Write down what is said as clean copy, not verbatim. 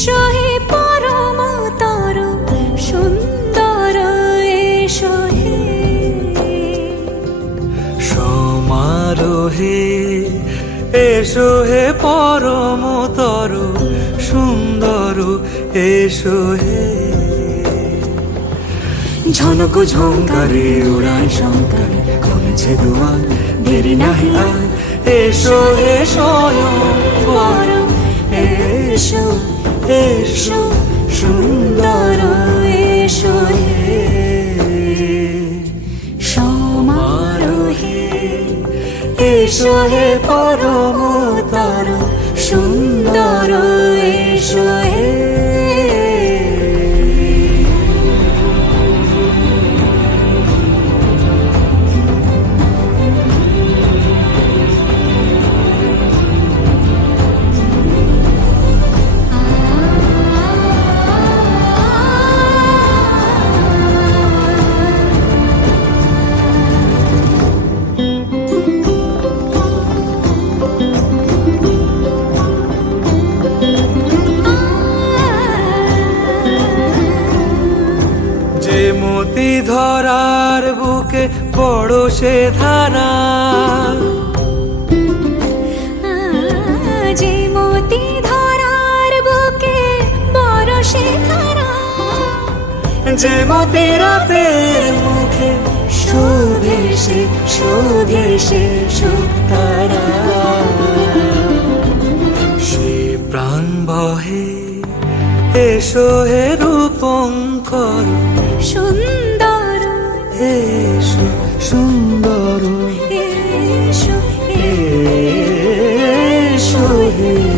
এসো হে পরমতর সুন্দর এসো হে সমারোহে এসো হে পরমতর সুন্দর এসো হে ঝনক ঝঙ্কারে উড়ান শঙ্কারে কমেছে দুয়ার দেরি নাহি আর এসো হে স্বয়ং পরম এসো এসো সুন্দর এসো হে সমারোহে এসো হে পরমতর সুন্দর এসো হে যে মতি ধরার বুকে বড় সে ধারা যে মতি ধরার বুকে বড় সে ধারা যে মতি রাতের মুখে শোভে সে সুতারা সে প্রাণ বহে এসো হে রূপঙ্কর সুন্দর এসো সুন্দর এসো এসো হে